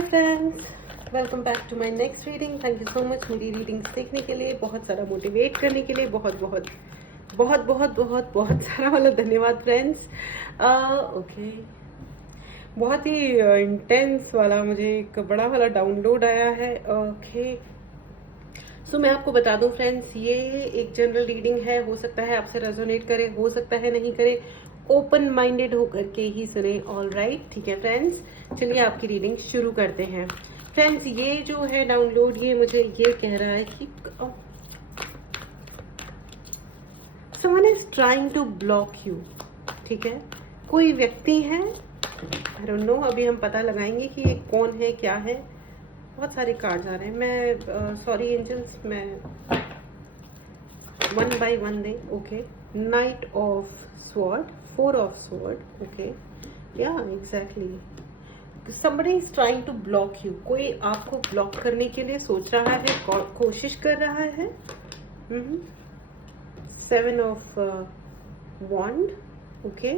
Hi friends, welcome back to my next reading. Thank you so much मेरी readings देखने के लिए, बहुत सारा मोटिवेट करने के लिए, बहुत बहुत बहुत बहुत बहुत बहुत सारा वाला धन्यवाद फ्रेंड्स। ओके, बहुत ही इंटेंस वाला मुझे एक बड़ा वाला डाउनलोड आया है। ओके, सो मैं आपको बता दूं फ्रेंड्स, ये एक जनरल रीडिंग है। हो सकता है आपसे रेजोनेट करे, हो सकता है नहीं करे। ओपन माइंडेड होकर के ही सुने। ऑल राइट, ठीक है फ्रेंड्स, चलिए आपकी रीडिंग शुरू करते हैं। फ्रेंड्स, ये जो है डाउनलोड, ये मुझे ये कह रहा है कि someone is trying to block you. ठीक है, कोई व्यक्ति है, आई डोंट नो, अभी हम पता लगाएंगे कि ये कौन है, क्या है। बहुत सारे कार्ड्स आ रहे हैं। मैं सॉरी एंजल्स, मैं one by one they. Okay, night of sword, 4 of sword. Okay, या exactly somebody is trying to block you। कोई आपको ब्लॉक करने के लिए सोच रहा है, कोशिश कर रहा है। 7 of wand. Okay,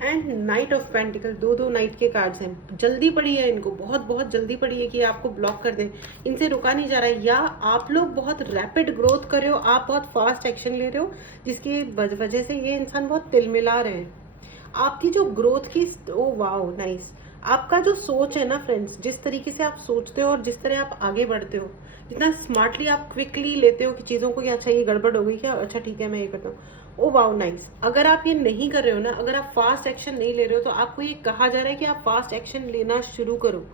and knight of pentacle. दो नाइट के कार्ड्स हैं। जल्दी पड़ी है इनको, बहुत बहुत जल्दी पड़ी है कि आपको ब्लॉक कर दें। इनसे रुका नहीं जा रहा है, या आप लोग बहुत रैपिड ग्रोथ कर रहे हो, आप बहुत फास्ट एक्शन ले रहे हो, जिसकी वजह से ये इंसान बहुत तिलमिला रहे हैं। आपकी जो ग्रोथ की, ओ वाओ नाइस, आपका जो सोच है ना फ्रेंड्स, जिस तरीके से आप सोचते हो और जिस तरह आप आगे बढ़ते हो, जितना स्मार्टली आप क्विकली लेते हो कि चीजों को, कि अच्छा ये गड़बड़ हो गई क्या, अच्छा ठीक है मैं ये करता हूँ, ओ वाओ नाइस। अगर आप ये नहीं कर रहे हो ना, अगर आप फास्ट एक्शन नहीं ले रहे हो, तो आपको ये कहा जा रहा है कि आप फास्ट एक्शन लेना शुरू करो।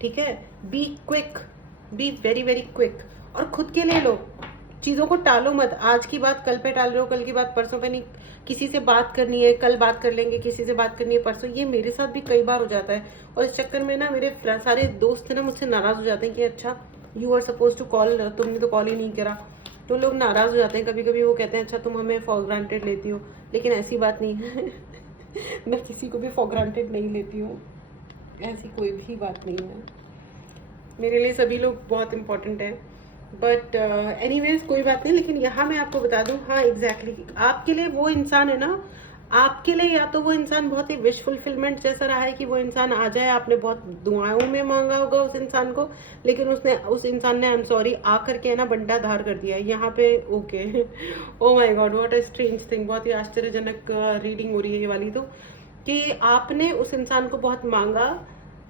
ठीक है, be quick, be very very quick, और खुद के लिए लो। चीजों को टालो मत। आज की बात कल पे टाल रहे हो, कल की बात परसों पे नहीं। किसी से बात करनी है, कल बात कर लेंगे, किसी से बात करनी है परसों। ये मेरे साथ भी कई बार हो जाता है, और इस चक्कर में ना मेरे सारे दोस्त है ना मुझसे नाराज हो जाते हैं कि अच्छा you are suppose to call, तुमने तो कॉल ही नहीं करा। तो लोग नाराज हो जाते हैं कभी कभी। वो कहते हैं अच्छा तुम हमें फॉर ग्रांटेड लेती हो, लेकिन ऐसी बात नहीं है। मैं किसी को भी फॉर ग्रांटेड नहीं लेती हूँ, ऐसी कोई भी बात नहीं है। मेरे लिए सभी लोग बहुत इंपॉर्टेंट है। बट एनीवेज कोई बात नहीं। लेकिन यहाँ मैं आपको बता दूं, हाँ एग्जैक्टली, आपके लिए वो इंसान है ना, आपके लिए या तो वो इंसान बहुत ही विश फुलफिलमेंट जैसा रहा है कि वो इंसान आ जाए। आपने बहुत दुआओं में मांगा होगा उस इंसान को, लेकिन उस इंसान ने आई एम सॉरी आकर के ना बंटा धार कर दिया है यहाँ पे। Okay, oh my God, what a strange thing. बहुत ही आश्चर्यजनक रीडिंग हो रही है ये वाली, तो कि आपने उस इंसान को बहुत मांगा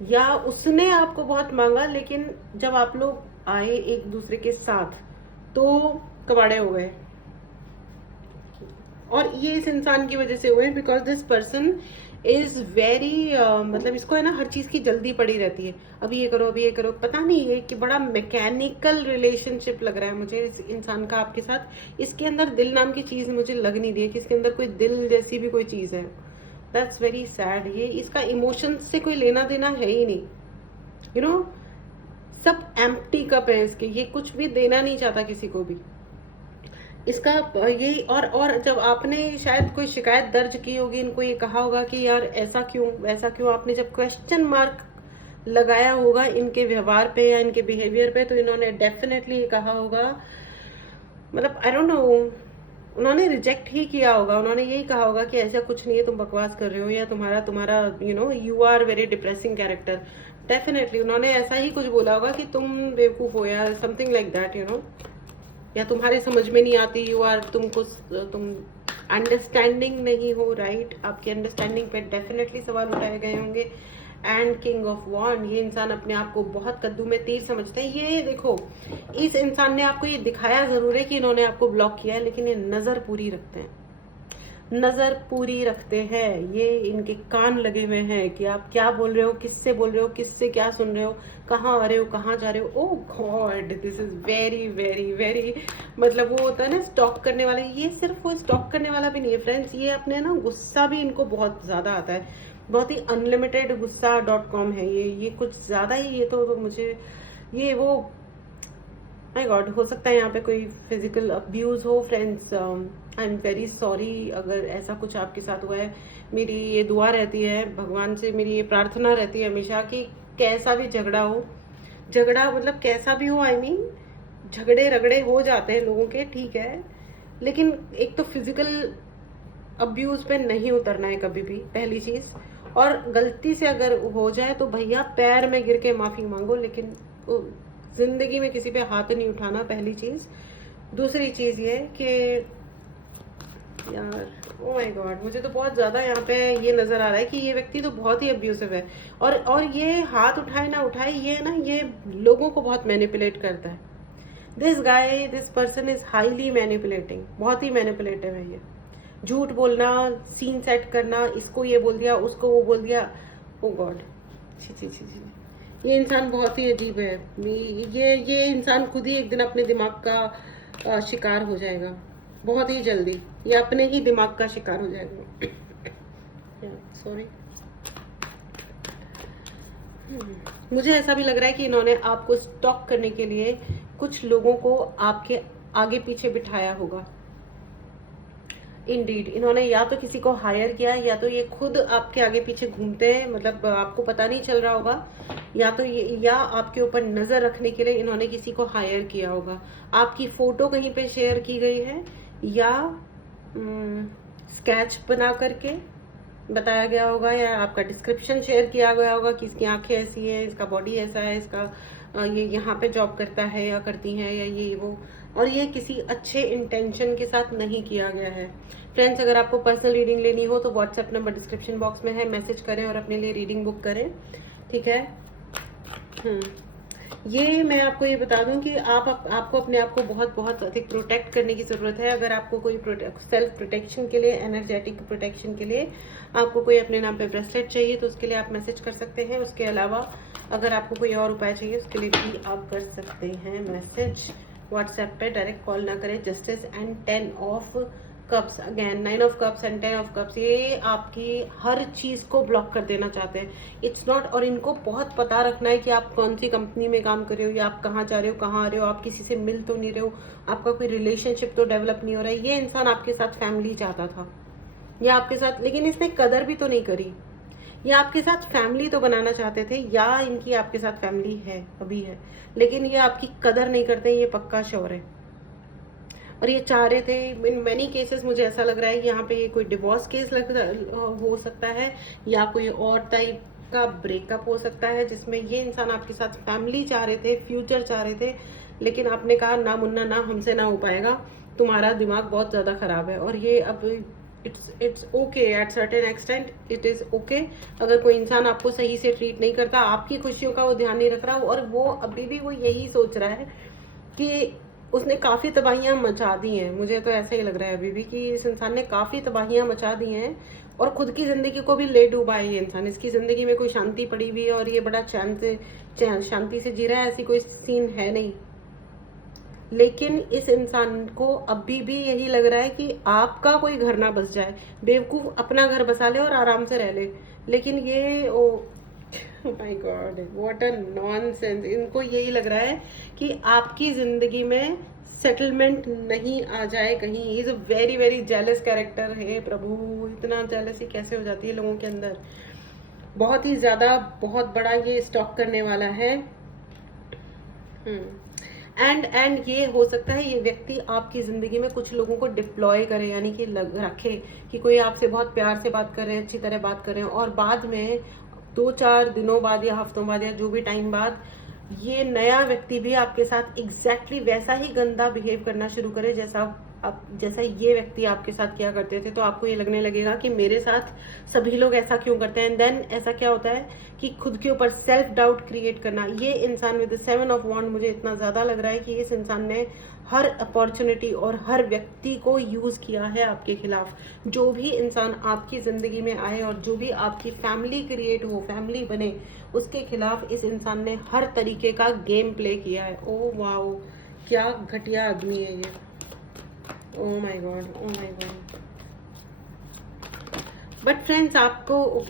या उसने आपको बहुत मांगा, लेकिन जब आप लोग आए एक दूसरे के साथ तो कबाड़े हो गए। और ये इस इंसान की वजह से हुए, because this person is very, मतलब इसको है ना हर चीज की जल्दी पड़ी रहती है। अभी ये करो, अभी ये करो। पता नहीं है कि बड़ा मैकेनिकल रिलेशनशिप लग रहा है मुझे इस इंसान का आपके साथ। इसके अंदर दिल नाम की चीज मुझे लग नहीं रही है कि इसके अंदर कोई दिल जैसी भी कोई चीज है। That's very sad. ये इसका इमोशन से कोई लेना देना है ही नहीं, यू नो, सब एम्प्टी कप है इसके। ये कुछ भी देना नहीं चाहता किसी को भी इसका। ये और जब आपने शायद कोई शिकायत दर्ज की होगी, इनको ये कहा होगा कि यार ऐसा क्यों वैसा क्यों, आपने जब क्वेश्चन मार्क लगाया होगा इनके व्यवहार पे या इनके बिहेवियर पे, तो इन्होंने डेफिनेटली ये कहा होगा, मतलब आई डोंट नो, उन्होंने रिजेक्ट ही किया होगा। उन्होंने यही कहा होगा कि ऐसा कुछ नहीं है, तुम बकवास कर रहे हो, या तुम्हारा तुम्हारा you know you are very depressing character. Definitely उन्होंने ऐसा ही कुछ बोला होगा कि तुम बेवकूफ हो या something like that, you know, या तुम्हारे समझ में नहीं आती, यू आर, तुम अंडरस्टैंडिंग नहीं हो। राइट, आपकी अंडरस्टैंडिंग पे डेफिनेटली सवाल उठाए गए होंगे। एंड किंग ऑफ वॉन्ड, ये इंसान अपने आप को बहुत कद्दू में तीर समझते हैं। ये देखो, इस इंसान ने आपको ये दिखाया जरूर है कि इन्होंने आपको ब्लॉक किया है, लेकिन ये नजर पूरी रखते हैं, नजर पूरी रखते हैं। ये इनके कान लगे हुए हैं कि आप क्या बोल रहे हो, किससे बोल रहे हो, किससे क्या सुन रहे हो, कहाँ आ रहे हो, कहाँ जा रहे हो। Oh god, this is very very very, मतलब वो होता है ना स्टॉक करने वाला। ये सिर्फ वो स्टॉक करने वाला भी नहीं है फ्रेंड्स, ये अपने ना गुस्सा भी इनको बहुत ज्यादा आता है। बहुत ही अनलिमिटेड गुस्सा .com है ये कुछ ज्यादा ही। ये तो मुझे ये वो, माय गॉड, हो सकता है यहाँ पे कोई फिजिकल अब्यूज हो friends. I am very sorry अगर ऐसा कुछ आपके साथ हुआ है। मेरी ये दुआ रहती है भगवान से, मेरी ये प्रार्थना रहती है हमेशा कि कैसा भी झगड़ा हो, झगड़ा मतलब कैसा भी हो, आई मीन झगड़े रगड़े हो जाते हैं लोगों के, ठीक है, लेकिन एक तो फिजिकल अब्यूज पे नहीं उतरना है कभी भी, पहली चीज। और गलती से अगर हो जाए तो भैया पैर में गिर के माफी मांगो, लेकिन जिंदगी में किसी पे हाथ नहीं उठाना, पहली चीज। दूसरी चीज ये कि यार ओ माय गॉड, मुझे तो बहुत ज्यादा यहाँ पे ये नजर आ रहा है कि ये व्यक्ति तो बहुत ही अब्यूसिव है। और ये हाथ उठाए ना उठाए, ये ना ये लोगों को बहुत मैनिपुलेट करता है। This person is highly manipulating, बहुत ही मैनिपुलेटिव है ये। झूठ बोलना, सीन सेट करना, इसको ये बोल दिया, उसको वो बोल दिया। ओ गॉड, छी छी छी छी, ये इंसान बहुत ही अजीब है। ये इंसान खुद ही एक दिन अपने दिमाग का शिकार हो जाएगा, बहुत ही जल्दी ये अपने ही दिमाग का शिकार हो जाएगा। सॉरी, मुझे ऐसा भी लग रहा है कि इन्होंने आपको स्टॉक करने के लिए कुछ लोगों को आपके आगे पीछे बिठाया होगा। इंडीड, इन्होंने या तो किसी को हायर किया, या तो ये खुद आपके आगे पीछे घूमते हैं, मतलब आपको पता नहीं चल रहा होगा, या तो ये या आपके ऊपर नजर रखने के लिए इन्होंने किसी को हायर किया होगा। आपकी फोटो कहीं पे शेयर की गई है, या स्केच बना करके बताया गया होगा, या आपका डिस्क्रिप्शन शेयर किया गया होगा कि इसकी आंखें ऐसी है, इसका बॉडी ऐसा है, इसका ये यहाँ पे जॉब करता है या करती हैं, या ये वो। और ये किसी अच्छे इंटेंशन के साथ नहीं किया गया है। फ्रेंड्स, अगर आपको पर्सनल रीडिंग लेनी हो तो व्हाट्सएप नंबर डिस्क्रिप्शन बॉक्स में है, मैसेज करें और अपने लिए रीडिंग बुक करें, ठीक है। ये मैं आपको ये बता दूं कि आपको अपने आप को बहुत बहुत अधिक प्रोटेक्ट करने की ज़रूरत है। अगर आपको कोई सेल्फ प्रोटेक्शन के लिए, एनर्जेटिक प्रोटेक्शन के लिए आपको कोई अपने नाम पे ब्रेसलेट चाहिए तो उसके लिए आप मैसेज कर सकते हैं। उसके अलावा अगर आपको कोई और उपाय चाहिए उसके लिए भी आप कर सकते हैं मैसेज व्हाट्सएप पे। डायरेक्ट कॉल ना करें। Justice and 10 of cups, again 9 of cups and 10 of cups, ये आपकी हर चीज को ब्लॉक कर देना चाहते हैं। इट्स नॉट, और इनको बहुत पता रखना है कि आप कौन सी कंपनी में काम कर रहे हो, या आप कहाँ जा रहे हो, कहाँ आ रहे हो, आप किसी से मिल तो नहीं रहे हो, आपका कोई रिलेशनशिप तो डेवलप नहीं हो रहा है। ये इंसान आपके साथ फैमिली चाहता था, या आपके साथ, लेकिन इसने कदर भी तो नहीं करी। ये आपके साथ फैमिली तो बनाना चाहते थे, या इनकी आपके साथ फैमिली है, अभी है, लेकिन ये आपकी कदर नहीं करते, ये पक्का श्योर है। और ये चाह रहे थे, इन मैनी केसेस मुझे ऐसा लग रहा है यहाँ पे ये कोई डिवोर्स केस हो सकता है, या कोई और टाइप का ब्रेकअप हो सकता है, जिसमें ये इंसान आपके साथ फैमिली चाह रहे थे, फ्यूचर चाह रहे थे, लेकिन आपने कहा ना मुन्ना, ना हमसे ना हो पाएगा, तुम्हारा दिमाग बहुत ज्यादा खराब है। और ये अब it's okay at certain extent, it is okay. अगर कोई इंसान आपको सही से ट्रीट नहीं करता, आपकी खुशियों का वो ध्यान नहीं रख रहा, और वो अभी भी वो यही सोच रहा है कि उसने काफी तबाहियां मचा दी हैं। मुझे तो ऐसा ही लग रहा है अभी भी कि इस इंसान ने काफी तबाहियां मचा दी हैं, और खुद की जिंदगी को भी ले डूबा है ये इंसान। इसकी जिंदगी में कोई शांति पड़ी हुई है, और ये बड़ा शांति से जी रहा है, ऐसी कोई सीन है नहीं। लेकिन इस इंसान को अभी भी यही लग रहा है कि आपका कोई घर ना बस जाए, बेवकूफ अपना घर बसा ले और आराम से रह ले। लेकिन ये my God, what a nonsense. इनको यही लग रहा है कि आपकी जिंदगी में सेटलमेंट नहीं आ जाए कहीं। Is a very very jealous character है। प्रभु, इतना जेलसी कैसे हो जाती है लोगों के अंदर। बहुत ही ज्यादा, बहुत बड़ा ये स्टॉक करने वाला है। एंड ये हो सकता है ये व्यक्ति आपकी जिंदगी में कुछ लोगों को डिप्लॉय करे, यानी कि रखे कि कोई आपसे बहुत प्यार से बात कर रहे हैं, अच्छी तरह बात कर रहे हैं, और बाद में 2-4 दिनों बाद या हफ्तों बाद या जो भी टाइम बाद ये नया व्यक्ति भी आपके साथ एग्जैक्टली वैसा ही गंदा बिहेव करना शुरू करे जैसा ये व्यक्ति आपके साथ किया करते थे। तो आपको ये लगने लगेगा कि मेरे साथ सभी लोग ऐसा क्यों करते हैं। एंड देन ऐसा क्या होता है कि खुद के ऊपर सेल्फ डाउट क्रिएट करना। ये इंसान विद 7 ऑफ वॉन्ड, मुझे इतना ज्यादा लग रहा है कि इस इंसान ने हर अपॉर्चुनिटी और हर व्यक्ति को यूज किया है आपके खिलाफ। जो भी इंसान आपकी जिंदगी में आए और जो भी आपकी फैमिली क्रिएट हो, फैमिली बने, उसके खिलाफ इस इंसान ने हर तरीके का गेम प्ले किया है। ओ वाओ, क्या घटिया आदमी है ये। Oh my God, oh my God. But friends, आपको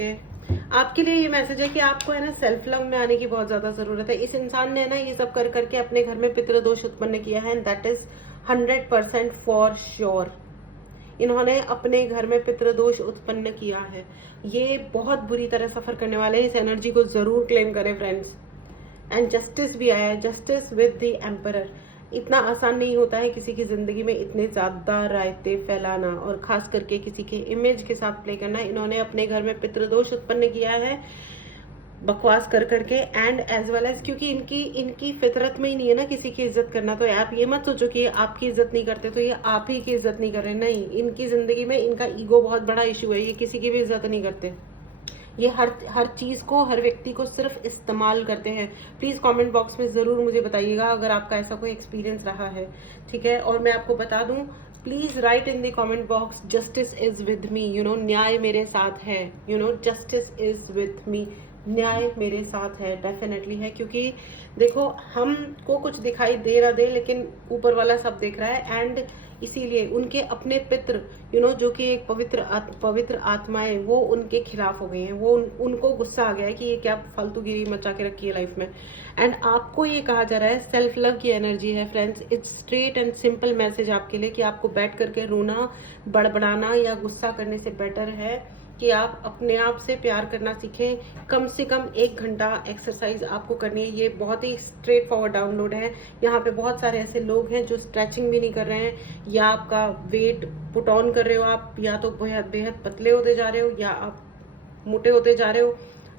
आपके लिए ये मैसेज है कि आपको है ना सेल्फ लव में आने की बहुत ज्यादा जरूरत है। इस इंसान ने ना ये सब कर करके अपने घर में पितृदोष उत्पन्न किया है, and that is 100% for sure. इन्होंने अपने घर में पितृदोष उत्पन्न किया है। ये बहुत बुरी तरह सफर करने वाले हैं। इस एनर्जी को जरूर क्लेम करें फ्रेंड्स। एंड जस्टिस भी आया है, जस्टिस विद द एम्परर। इतना आसान नहीं होता है किसी की ज़िंदगी में इतने ज़्यादा रायते फैलाना, और ख़ास करके किसी के इमेज के साथ प्ले करना। इन्होंने अपने घर में पितृदोष उत्पन्न किया है बकवास कर करके, एंड एज वेल एज क्योंकि इनकी फितरत में ही नहीं है ना किसी की इज्जत करना। तो आप ये मत सोचो कि ये आपकी इज्जत नहीं करते तो ये आप ही की इज्जत नहीं कर रहे, नहीं, इनकी ज़िंदगी में इनका ईगो बहुत बड़ा इशू है, ये किसी की भी इज्जत नहीं करते। ये हर चीज़ को, हर व्यक्ति को सिर्फ इस्तेमाल करते हैं। प्लीज़ कमेंट बॉक्स में ज़रूर मुझे बताइएगा अगर आपका ऐसा कोई एक्सपीरियंस रहा है, ठीक है। और मैं आपको बता दूं, please write in the comment box, justice is with me, न्याय मेरे साथ है, जस्टिस इज विद मी, न्याय मेरे साथ है, डेफिनेटली है। क्योंकि देखो, हमको कुछ दिखाई दे रहा दे, लेकिन ऊपर वाला सब देख रहा है, एंड इसीलिए उनके अपने पितृ जो कि एक पवित्र आत्माएं, वो उनके खिलाफ हो गई हैं। वो उनको गुस्सा आ गया है कि ये क्या फालतूगिरी मचा के रखी है लाइफ में। एंड आपको ये कहा जा रहा है, सेल्फ लव की एनर्जी है friends. It's straight and simple message आपके लिए कि आपको बैठ करके रोना, बड़बड़ाना या गुस्सा करने से बेटर है कि आप अपने आप से प्यार करना सीखें। कम से कम 1 घंटा एक्सरसाइज आपको करनी है। ये बहुत ही स्ट्रेट फॉरवर्ड डाउनलोड है। यहाँ पे बहुत सारे ऐसे लोग हैं जो स्ट्रेचिंग भी नहीं कर रहे हैं, या आपका वेट पुट ऑन कर रहे हो आप, या तो बेहद पतले होते जा रहे हो, या आप मोटे होते जा रहे हो,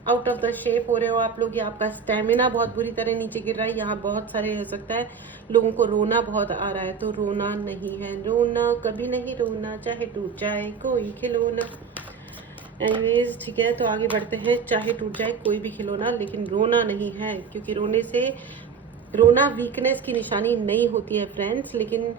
आउट ऑफ द शेप हो रहे हो आप लोग, या आपका स्टेमिना बहुत बुरी तरह नीचे गिर रहा है। यहाँ बहुत सारे हो सकता है लोगों को रोना बहुत आ रहा है, तो रोना नहीं है, रोना कभी नहीं रोना, चाहे टूट जाए कोई खिलौना। एनीवेज, ठीक है, तो आगे बढ़ते हैं। चाहे टूट जाए कोई भी खिलौना, लेकिन रोना नहीं है, क्योंकि रोना वीकनेस की निशानी नहीं होती है फ्रेंड्स। लेकिन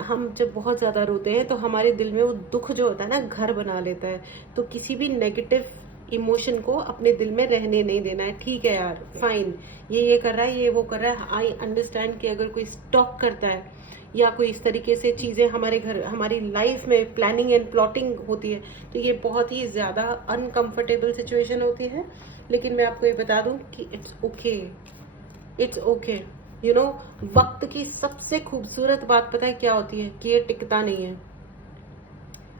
हम जब बहुत ज़्यादा रोते हैं तो हमारे दिल में वो दुख जो होता है ना, घर बना लेता है। तो किसी भी नेगेटिव इमोशन को अपने दिल में रहने नहीं देना है। ठीक है यार, फाइन, ये कर रहा है, ये वो कर रहा है, आई अंडरस्टैंड कि अगर कोई स्टॉक करता है या कोई इस तरीके से चीज़ें हमारी लाइफ में प्लानिंग एंड प्लॉटिंग होती है, तो ये बहुत ही ज़्यादा अनकंफर्टेबल सिचुएशन होती है। लेकिन मैं आपको ये बता दूं कि इट्स ओके, इट्स ओके। वक्त की सबसे खूबसूरत बात पता है क्या होती है? कि ये टिकता नहीं है।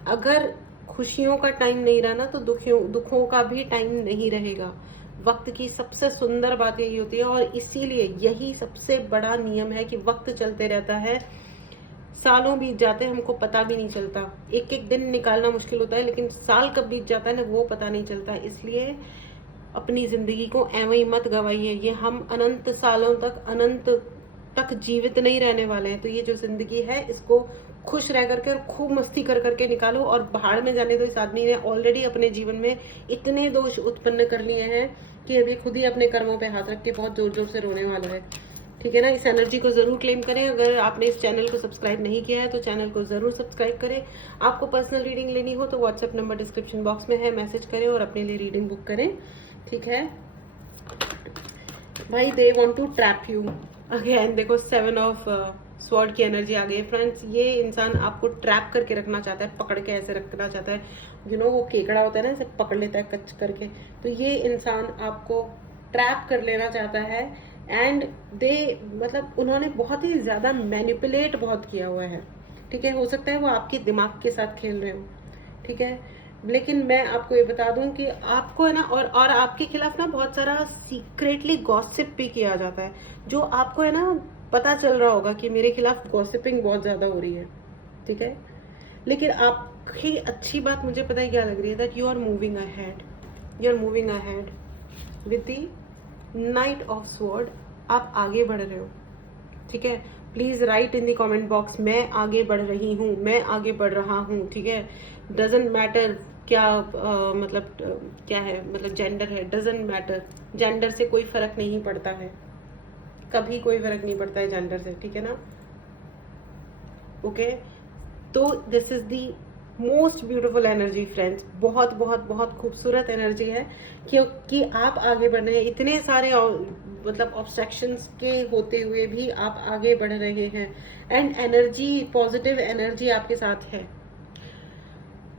अगर खुशियों का टाइम नहीं रहा ना, तो दुखों का भी टाइम नहीं रहेगा। वक्त की सबसे सुंदर बात यही होती है, और इसीलिए यही सबसे बड़ा नियम है कि वक्त चलते रहता है, सालों बीत जाते हैं, हमको पता भी नहीं चलता। एक एक दिन निकालना मुश्किल होता है, लेकिन साल कब बीत जाता है ना, वो पता नहीं चलता। इसलिए अपनी जिंदगी को एवं ही मत गवाइए। ये हम अनंत सालों तक, अनंत तक जीवित नहीं रहने वाले हैं। तो ये जो जिंदगी है, इसको खुश रह करके और खूब मस्ती कर करके निकालो, और बाहर में जाने दो। इस आदमी ने ऑलरेडी अपने जीवन में इतने दोष उत्पन्न कर लिए हैं कि अभी खुद ही अपने कर्मों पे हाथ रख के बहुत जोर जोर से रोने वाला है। ठीक है ना, इस एनर्जी को जरूर क्लेम करें। अगर आपने इस चैनल को सब्सक्राइब नहीं किया है तो चैनल को जरूर सब्सक्राइब करें। आपको पर्सनल रीडिंग लेनी हो तो व्हाट्सएप नंबर डिस्क्रिप्शन बॉक्स में है, मैसेज करें और अपने लिए रीडिंग बुक करें। ठीक है भाई, they want to trap you again. देखो, 7 ऑफ स्वॉर्ड की एनर्जी आ गई है फ्रेंड्स। ये इंसान आपको ट्रैप करके रखना चाहता है, पकड़ के ऐसे रखना चाहता है। वो केकड़ा होता है ना, ऐसे पकड़ लेता है कच करके। तो ये इंसान आपको ट्रैप कर लेना चाहता है, एंड उन्होंने बहुत ही ज्यादा मैनिपुलेट बहुत किया हुआ है। ठीक है, हो सकता है वो आपके दिमाग के साथ खेल रहे हो। ठीक है, लेकिन मैं आपको ये बता दूं कि आपको है ना, और आपके खिलाफ ना बहुत सारा सीक्रेटली गॉसिप भी किया जाता है, जो आपको है ना पता चल रहा होगा कि मेरे खिलाफ गॉसिपिंग बहुत ज्यादा हो रही है। ठीक है, लेकिन आपकी अच्छी बात मुझे पता है क्या लग रही है, that you are moving ahead, you are moving ahead with the knight of sword. आप आगे बढ़ रहे हो। ठीक है, please write in the comment box, मैं आगे बढ़ रही हूँ, मैं आगे बढ़ रहा हूँ। ठीक है, डजंट मैटर क्या क्या है, जेंडर है, डजंट मैटर। जेंडर से कोई फर्क नहीं पड़ता है, कभी कोई फर्क नहीं पड़ता है जेंडर से। ठीक है ना, ओके। तो this is the most beautiful energy friends. बहुत बहुत बहुत खूबसूरत एनर्जी है, क्योंकि आप आगे बढ़ रहे हैं। इतने सारे ऑब्स्ट्रक्शंस के होते हुए भी आप आगे बढ़ रहे हैं, एंड एनर्जी, पॉजिटिव एनर्जी आपके साथ है।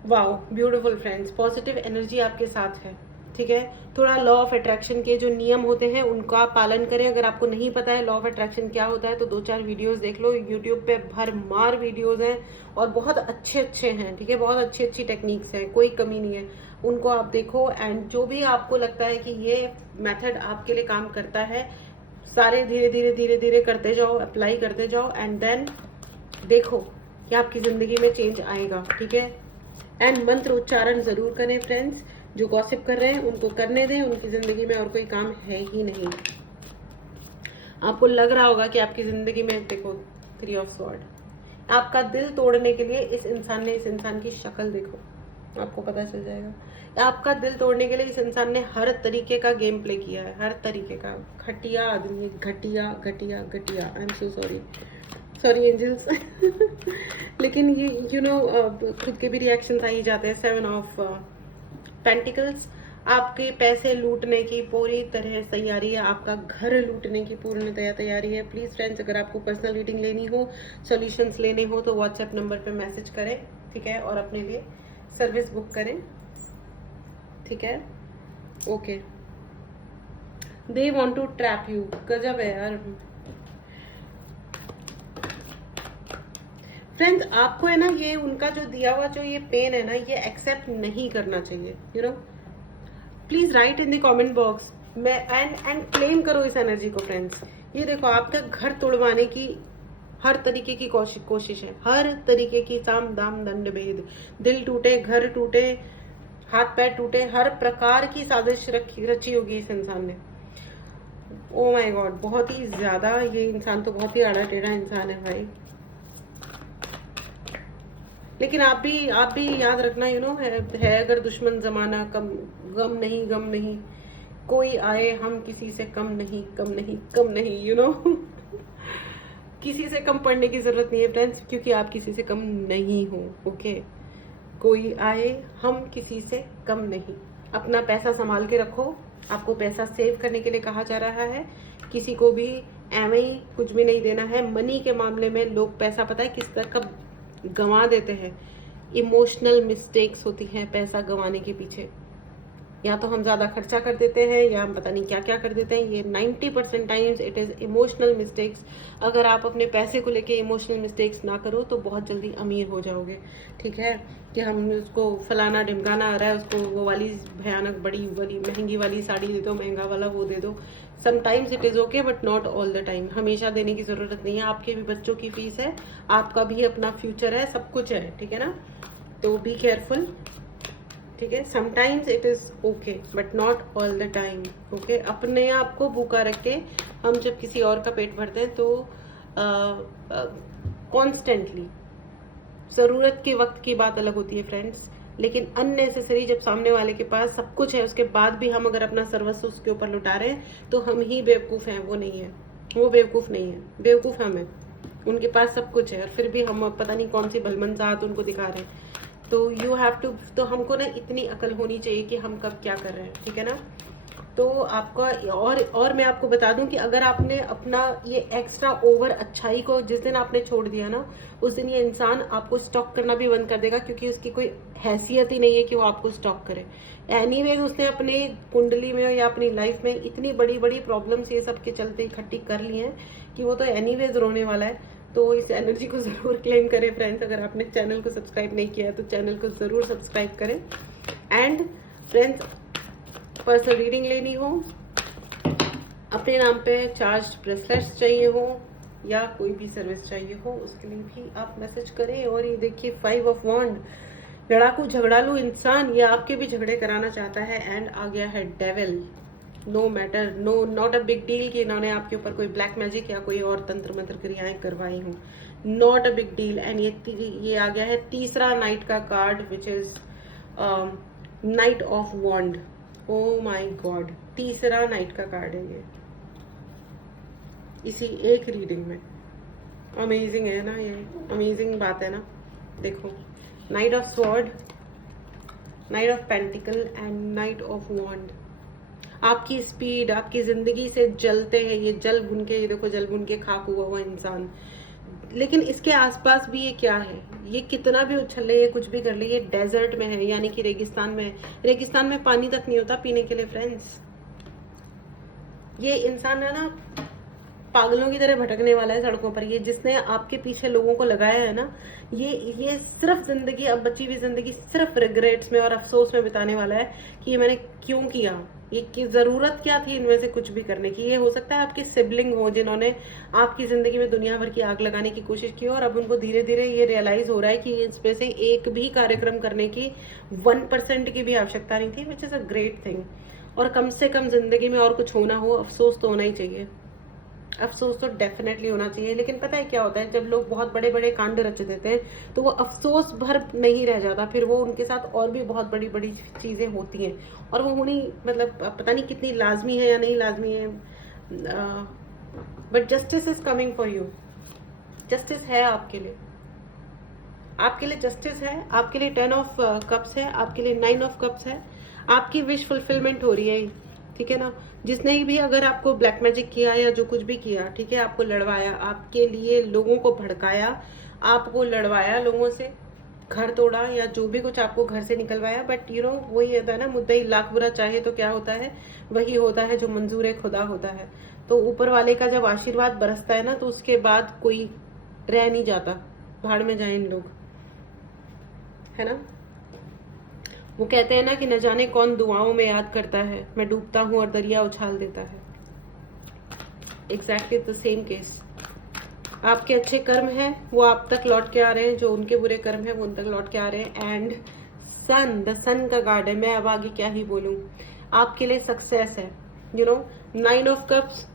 Wow, beautiful friends, positive energy आपके साथ है। ठीक है, थोड़ा लॉ ऑफ अट्रैक्शन के जो नियम होते हैं उनका पालन करें। अगर आपको नहीं पता है लॉ ऑफ अट्रैक्शन क्या होता है, तो 2-4 वीडियोस देख लो। यूट्यूब पे भरमार वीडियोस हैं और बहुत अच्छे हैं। ठीक है, बहुत अच्छी टेक्निक्स हैं, कोई कमी नहीं है। उनको आप देखो, एंड जो भी आपको लगता है कि ये मेथड आपके लिए काम करता है, सारे धीरे धीरे धीरे धीरे करते जाओ, अप्लाई करते जाओ, एंड देन देखो कि आपकी जिंदगी में चेंज आएगा, ठीक है। एंड मंत्र उच्चारण जरूर करें फ्रेंड्स। जो गॉसिप कर रहे हैं उनको करने दें, उनकी जिंदगी में और कोई काम है ही नहीं। आपको लग रहा होगा कि आपकी जिंदगी में, देखो 3 ऑफ स्वॉर्ड, आपका दिल तोड़ने के लिए इस इंसान की शक्ल देखो, आपको पता चल जाएगा। आपका दिल तोड़ने के लिए इस इंसान ने हर तरीके का गेम प्ले किया है, हर तरीके का। घटिया आदमी, घटिया घटिया घटिया। I am so sorry angels. लेकिन ये खुद के भी रिएक्शन आ ही जाते हैं। 7 ऑफ पेंटिकल्स, आपके पैसे लूटने की पूरी तरह तैयारी है, आपका घर लूटने की पूर्ण तैयारी है। प्लीज फ्रेंड्स, अगर आपको पर्सनल रीडिंग लेनी हो, सॉल्यूशंस लेने हो, तो व्हाट्सएप नंबर पे मैसेज करें, ठीक है, और अपने लिए सर्विस बुक करें, ठीक है। Okay, they want to trap you, गजब है यार फ्रेंड्स। आपको है ना, ये उनका जो दिया हुआ जो ये पेन है ना, ये एक्सेप्ट नहीं करना चाहिए, you know. Please write in the comment box मैं एंड क्लेम करो इस एनर्जी को फ्रेंड्स। ये देखो, आपका घर तोड़वाने की हर तरीके की कोशिश है, हर तरीके की, साम दाम दंड भेद, दिल टूटे, घर टूटे, हाथ पैर टूटे, हर प्रकार की साजिश रची होगी इस इंसान ने। ओ माय गॉड, बहुत ही ज्यादा ये इंसान तो बहुत ही आड़ा टेढ़ा इंसान है भाई। लेकिन आप भी याद रखना, यू नो, है अगर दुश्मन जमाना, गम नहीं, कोई आए हम किसी से कम नहीं, यू नो। किसी से कम पढ़ने की जरूरत नहीं है फ्रेंड्स, क्योंकि आप किसी से कम नहीं हो, ओके। कोई आए हम किसी से कम नहीं। अपना पैसा संभाल के रखो, आपको पैसा सेव करने के लिए कहा जा रहा है। किसी को भी एवं ही कुछ भी नहीं देना है। मनी के मामले में लोग पैसा, पता है किस तरह का गंवा देते हैं, इमोशनल मिस्टेक्स होती हैं पैसा गंवाने के पीछे। या तो हम ज्यादा खर्चा कर देते हैं, या हम पता नहीं क्या क्या कर देते हैं। ये 90% times it is emotional mistakes. अगर आप अपने पैसे को लेके इमोशनल मिस्टेक्स ना करो तो बहुत जल्दी अमीर हो जाओगे, ठीक है। कि हम उसको फलाना ढिमकाना आ रहा है, उसको वो वाली भयानक बड़ी महंगी वाली साड़ी दे दो, महंगा वाला वो दे दो। Sometimes it is okay but not all the time. हमेशा देने की जरूरत नहीं है। आपके भी बच्चों की फीस है, आपका भी अपना फ्यूचर है, सब कुछ है, ठीक है ना। तो बी केयरफुल, ठीक है। Sometimes it is okay but not all the time, okay. अपने आप को भूखा रख के हम जब किसी और का पेट भरते हैं तो कॉन्स्टेंटली, जरूरत के वक्त की बात अलग होती है फ्रेंड्स, लेकिन अननेसेसरी जब सामने वाले के पास सब कुछ है उसके बाद भी हम अगर अपना सर्वस्व उसके ऊपर लुटा रहे हैं तो हम ही बेवकूफ हैं, वो नहीं है। वो बेवकूफ नहीं है, बेवकूफ हम है। उनके पास सब कुछ है और फिर भी हम पता नहीं कौन सी भलमन हाथ उनको दिखा रहे हैं। तो यू हैव टू, तो हमको ना इतनी अकल होनी चाहिए कि हम कब क्या कर रहे हैं, ठीक है ना। तो आपका और मैं आपको बता दूं कि अगर आपने अपना ये एक्स्ट्रा ओवर अच्छाई को जिस दिन आपने छोड़ दिया ना, उस दिन ये इंसान आपको स्टॉक करना भी बंद कर देगा, क्योंकि उसकी कोई हैसियत ही नहीं है कि वो आपको स्टॉक करे। एनीवेज उसने अपने कुंडली में या अपनी लाइफ में इतनी बड़ी बड़ी प्रॉब्लम्स ये सब के चलते इकट्ठी कर ली हैं कि वो तो एनीवेज रोने वाला है। तो इस एनर्जी को जरूर क्लेम करें फ्रेंड्स। अगर आपने चैनल को सब्सक्राइब नहीं किया तो चैनल को जरूर सब्सक्राइब करें। एंड फ्रेंड्स, पर्सनल रीडिंग लेनी हो, अपने नाम पे चार्ज ब्रेसलेट्स चाहिए हो या कोई भी सर्विस चाहिए हो, उसके लिए भी आप मैसेज करें। और ये देखिए 5 ऑफ वॉन्ड, लड़ाकू झगड़ालू इंसान, ये आपके भी झगड़े कराना चाहता है। एंड आ गया है devil. No matter, no not a big deal कि इन्होंने आपके ऊपर कोई ब्लैक मैजिक या कोई और तंत्र मंत्र क्रियाएं करवाई हूँ, not a big deal. And ये आ गया है तीसरा नाइट का card, which is knight of wand. Oh my god, तीसरा नाइट का कार्ड है ये इसी एक रीडिंग में। अमेजिंग है ना, ये अमेजिंग बात है ना। देखो, knight of sword, knight of pentacle and knight of wand. आपकी स्पीड, आपकी जिंदगी से जलते हैं ये जल बुन के, ये देखो जल बुन के खाक हुआ इंसान। लेकिन इसके आसपास भी ये क्या है, ये कितना भी उछल ले, ये कुछ भी कर ले, ये डेजर्ट में है, यानी कि रेगिस्तान में है। रेगिस्तान में पानी तक नहीं होता पीने के लिए फ्रेंड्स। ये इंसान है ना, पागलों की तरह भटकने वाला है सड़कों पर। ये जिसने आपके पीछे लोगों को लगाया है ना, ये सिर्फ जिंदगी, अब बची हुई जिंदगी सिर्फ रिग्रेट्स में और अफसोस में बिताने वाला है कि ये मैंने क्यों किया, ये की जरूरत क्या थी इनमें से कुछ भी करने की। ये हो सकता है आपके सिबलिंग हो जिन्होंने आपकी जिंदगी में दुनिया भर की आग लगाने की कोशिश की और अब उनको धीरे धीरे ये रियलाइज हो रहा है कि इसमें से एक भी कार्यक्रम करने की 1% की भी आवश्यकता नहीं थी, which is a great thing. और कम से कम जिंदगी में और कुछ होना हो, अफसोस तो होना ही चाहिए, अफसोस तो डेफिनेटली होना चाहिए। लेकिन पता है क्या होता है, जब लोग बहुत बड़े बड़े कांड रच देते हैं तो वो अफसोस भर नहीं रह जाता, फिर वो उनके साथ और भी बहुत बड़ी बड़ी चीजें होती हैं और वो होनी मतलब पता नहीं कितनी लाजमी है या नहीं लाजमी है। But justice is coming for you, justice है आपके लिए, आपके लिए जस्टिस है, आपके लिए 10 ऑफ कप्स है, आपके लिए 9 ऑफ कप्स है, आपकी विश फुलफिलमेंट हो रही है, ठीक है ना। जिसने भी अगर आपको ब्लैक मैजिक किया या जो कुछ भी किया, ठीक है, आपको लड़वाया, आपके लिए लोगों को भड़काया, आपको लड़वाया लोगों से, घर तोड़ा या जो भी कुछ आपको घर से निकलवाया, बट यू नो वही होता है ना, मुद्दई लाख बुरा चाहे तो क्या होता है, वही होता है जो मंजूर खुदा होता है। तो ऊपर वाले का जब आशीर्वाद बरसता है ना, तो उसके बाद कोई रह नहीं जाता, भाड़ में जाए इन लोग, है ना। वो कहते हैं ना कि न जाने कौन दुआओं में याद करता है, मैं डूबता हूं और दरिया उछाल देता है। Exactly the same case. आपके अच्छे कर्म हैं वो आप तक लौट के आ रहे हैं, जो उनके बुरे कर्म हैं वो उन तक लौट के आ रहे हैं। एंड सन, द सन का कार्ड है, मैं अब आगे क्या ही बोलूं, आपके लिए सक्सेस है, you know. 9 of cups,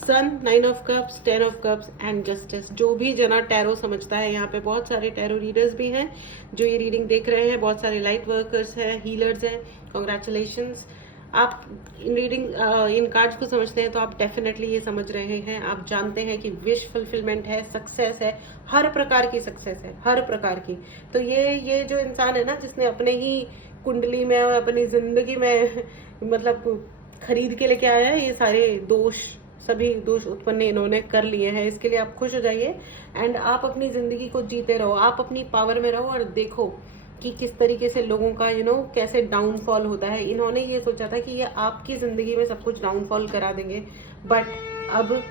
sun, 9 of cups, 10 of cups and justice. जो भी जना टैरो समझता है, यहाँ पे बहुत सारे टैरो रीडर्स भी हैं जो ये रीडिंग देख रहे हैं, बहुत सारे लाइट वर्कर्स हैं, हीलर्स हैं, कॉन्ग्रेचुलेशंस। आप इन रीडिंग इन कार्ड्स को समझते हैं तो आप डेफिनेटली ये समझ रहे हैं, आप जानते हैं कि विश फुलफिलमेंट है, सक्सेस है, हर प्रकार की सक्सेस है, हर प्रकार की। तो ये जो इंसान है ना, जिसने अपने ही कुंडली में और अपनी जिंदगी में मतलब खरीद के लेके आया है, ये सारे दोष, सभी दोष उत्पन्न इन्होंने कर लिए हैं, इसके लिए आप खुश हो जाइए एंड आप अपनी जिंदगी को जीते रहो, आप अपनी पावर में रहो और देखो कि किस तरीके से लोगों का कैसे डाउनफॉल होता है। इन्होंने ये सोचा था कि ये आपकी जिंदगी में सब कुछ डाउनफॉल करा देंगे, बट अब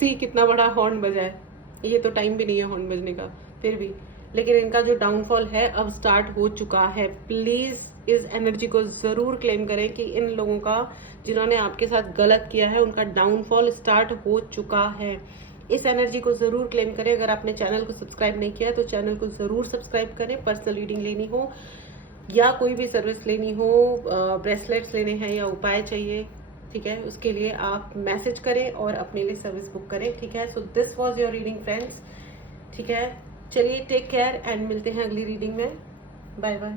सी कितना बड़ा हॉर्न बजा है, ये तो टाइम भी नहीं है हॉर्न बजने का फिर भी, लेकिन इनका जो डाउनफॉल है अब स्टार्ट हो चुका है। प्लीज इस एनर्जी को जरूर क्लेम करें कि इन लोगों का, जिन्होंने आपके साथ गलत किया है, उनका डाउनफॉल स्टार्ट हो चुका है। इस एनर्जी को जरूर क्लेम करें। अगर आपने चैनल को सब्सक्राइब नहीं किया तो चैनल को जरूर सब्सक्राइब करें। पर्सनल रीडिंग लेनी हो या कोई भी सर्विस लेनी हो, ब्रेसलेट्स लेने हैं या उपाय चाहिए, ठीक है, उसके लिए आप मैसेज करें और अपने लिए सर्विस बुक करें, ठीक है। So this was your reading friends, ठीक है। चलिए टेक केयर एंड मिलते हैं अगली रीडिंग में। Bye bye.